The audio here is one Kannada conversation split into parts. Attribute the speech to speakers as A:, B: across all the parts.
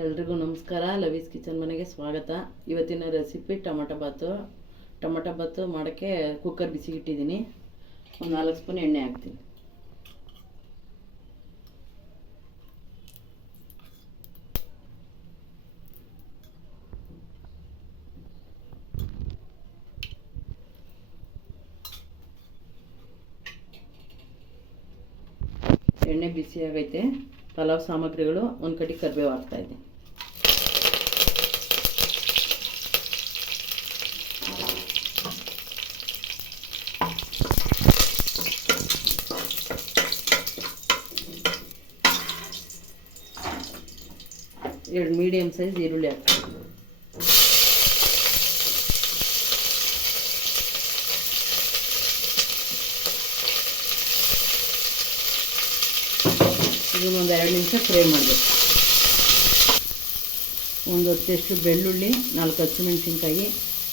A: ಎಲ್ರಿಗೂ ನಮಸ್ಕಾರ. ಲವೀಸ್ ಕಿಚನ್ ಮನೆಗೆ ಸ್ವಾಗತ. ಇವತ್ತಿನ recipe tomato bath. Tomato bath ಮಾಡೋಕ್ಕೆ ಕುಕ್ಕರ್ ಬಿಸಿ ಇಟ್ಟಿದ್ದೀನಿ ಒಂದು ನಾಲ್ಕು ಸ್ಪೂನ್ ಎಣ್ಣೆ ಹಾಕ್ತೀನಿ. ಎಣ್ಣೆ ಬಿಸಿ ಆಗೈತೆ. ಪಲಾವ್ ಸಾಮಗ್ರಿಗಳು ಒಂದು ಕಡೆ ಕರಿಬೇವು ಹಾಕ್ತಾ ಎರಡು ಮೀಡಿಯಮ್ ಸೈಜ್ ಈರುಳ್ಳಿ ಹಾಕ್ತೀನಿ. ಇದನ್ನೊಂದು ಎರಡು ನಿಮಿಷ ಫ್ರೈ ಮಾಡಬೇಕು. ಒಂದು ಹೊತ್ತಷ್ಟು ಬೆಳ್ಳುಳ್ಳಿ, ನಾಲ್ಕು ಹಸಿಮೆಣಸಿನ್ಕಾಯಿ,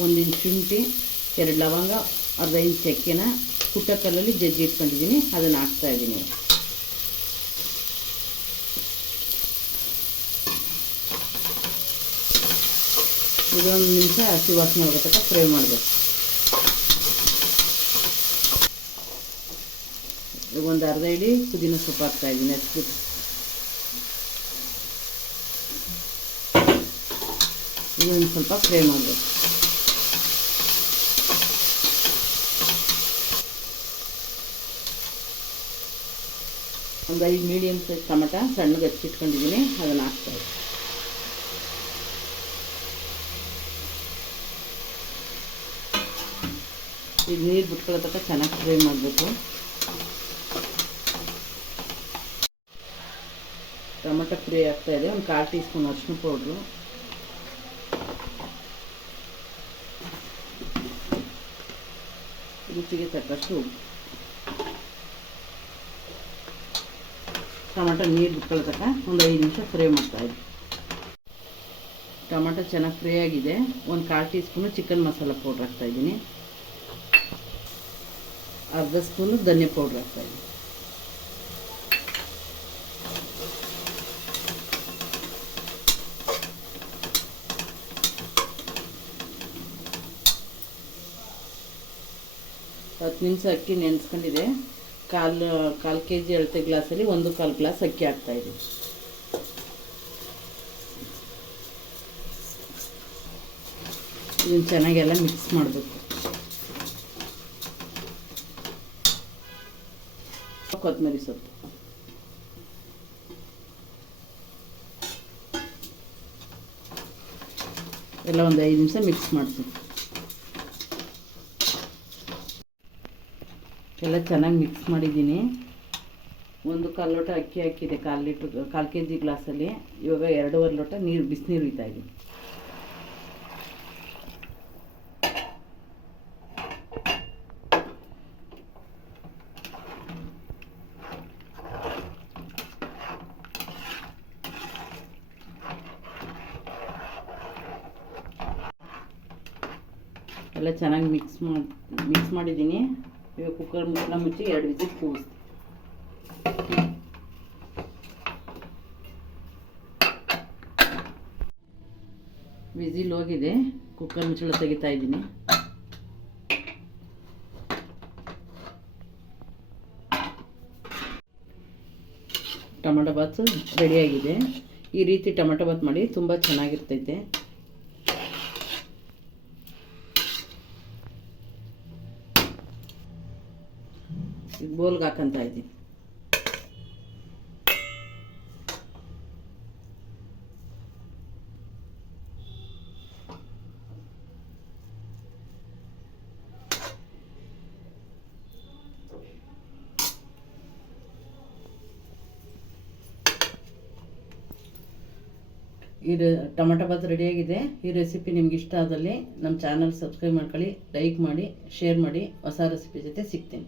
A: ಒಂದು ಇಂಚು ಶುಂಠಿ, ಎರಡು ಲವಂಗ, ಅರ್ಧ ಇಂಚ್ ಚಕ್ಕೆನ ಕುಟ್ಟ ಕಲ್ಲಲ್ಲಿ ಜಜ್ಜಿ ಇಟ್ಕೊಂಡಿದ್ದೀನಿ. ಅದನ್ನು ಹಾಕ್ತಾ ಇದ್ದೀನಿ. ಇದೊಂದು ನಿಮಿಷ ಹಸಿ ವಾಸನೆ ಫ್ರೈ ಮಾಡಬೇಕು. ಒಂದು ಅರ್ಧ ಇಡಿ ಪುದೀನ ಸೊಪ್ಪು ಹಾಕ್ತಾ ಇದ್ದೀನಿ ಹಚ್ಬಿಟ್ಟು ಇದೊಂದು ಸ್ವಲ್ಪ ಫ್ರೈ ಮಾಡಬೇಕು. ಒಂದು ಐದು ಮೀಡಿಯಮ್ ಸೈಜ್ ಟೊಮಟ ಸಣ್ಣಗೆ ಹಚ್ಚಿಟ್ಕೊಂಡಿದ್ದೀನಿ, ಅದನ್ನು ಹಾಕ್ತಾ ಇದ್ದೀನಿ. ಇದು ನೀರು ಬಿಟ್ಕೊಳ್ಳೋ ತನಕ ಚೆನ್ನಾಗಿ ಫ್ರೈ ಮಾಡಬೇಕು ಟೊಮೆಟೊ ಫ್ರೈ ಆಗ್ತಾ ಇದೆ. ಒಂದು ಕಾಲು ಟೀ ಸ್ಪೂನ್ ಅರಿಶಿನ ಪೌಡ್ರು. ರುಚಿಗೆ ತಕ್ಕಷ್ಟು ಟೊಮೆಟೊ ನೀರು ಬಿಟ್ಕೊಳ್ಳೋ ತನಕ ಒಂದು ಐದು ನಿಮಿಷ ಫ್ರೈ ಮಾಡ್ತಾ ಇದ್ದೆ. ಟೊಮೆಟೊ ಚೆನ್ನಾಗಿ ಫ್ರೈ ಆಗಿದೆ. ಒಂದು ಕಾಲು tea spoon chicken masala powder ಹಾಕ್ತಾಯಿದ್ದೀನಿ ಅರ್ಧ ಸ್ಪೂನು ಧನಿಯಾ ಪೌಡ್ರ್ ಹಾಕ್ತಾಯಿದ್ದೀನಿ ಹತ್ತು ನಿಮಿಷ ಅಕ್ಕಿ ನೆನೆಸ್ಕೊಂಡಿದೆ. ಕಾಲು ಕಾಲು ಕೆ ಜಿ ಅಳತೆ ಗ್ಲಾಸಲ್ಲಿ ಒಂದು ಕಾಲು ಗ್ಲಾಸ್ ಅಕ್ಕಿ ಹಾಕ್ತಾಯಿದ್ದೀನಿ ಇದನ್ನು ಚೆನ್ನಾಗೆಲ್ಲ ಮಿಕ್ಸ್ ಮಾಡಬೇಕು. ಕೊತ್ತಂಬರಿ ಸೊಪ್ಪು. ಎಲ್ಲ ಒಂದು ಐದು ನಿಮಿಷ ಮಿಕ್ಸ್ ಮಾಡ್ತೀನಿ. ಎಲ್ಲ ಚೆನ್ನಾಗಿ ಮಿಕ್ಸ್ ಮಾಡಿದ್ದೀನಿ. ಒಂದು ಕಾಲು ಲೋಟ ಅಕ್ಕಿ ಹಾಕಿದೆ, ಕಾಲು ಲೀಟ್ರ್, ಕಾಲು ಕೆ ಜಿ ಗ್ಲಾಸಲ್ಲಿ ಇವಾಗ ಎರಡೂವರೆ ಲೋಟ ನೀರು, ಬಿಸಿನೀರು ಇದ್ದೀನಿ. ಎಲ್ಲ ಚೆನ್ನಾಗಿ ಮಿಕ್ಸ್ ಮಾಡಿ ಮಿಕ್ಸ್ ಮಾಡಿದ್ದೀನಿ. ಇವಾಗ ಕುಕ್ಕರ್ ಮುಚ್ಚಲ ಮುಚ್ಚಿ ಎರಡು ವಿಸಿಲ್ ಕೂಗಿಸ್ತೀನಿ. ವಿಸಿಲ್ ಹೋಗಿದೆ. ಕುಕ್ಕರ್ ಮುಚ್ಚಳ ತೆಗಿತಾ ಇದ್ದೀನಿ. ಟೊಮೆಟೊ ಬಾತ್ ರೆಡಿಯಾಗಿದೆ ಈ ರೀತಿ ಟೊಮೆಟೊ ಬಾತ್ ಮಾಡಿ ತುಂಬ ಚೆನ್ನಾಗಿರ್ತೈತೆ. ಈಗ ಬೋಲ್ಗೆ ಹಾಕಂತ ಇದ್ದೀನಿ. ಈ ಟೊಮೆಟೊ ಬಾತ್ ರೆಡಿಯಾಗಿದೆ ಈ ರೆಸಿಪಿ ನಿಮ್ಗೆ ಇಷ್ಟ ಆದಲ್ಲಿ ನಮ್ಮ ಚಾನಲ್ ಸಬ್ಸ್ಕ್ರೈಬ್ ಮಾಡ್ಕೊಳ್ಳಿ ಲೈಕ್ ಮಾಡಿ ಶೇರ್ ಮಾಡಿ, ಹೊಸ ರೆಸಿಪಿ ಜೊತೆ ಸಿಗ್ತೀನಿ.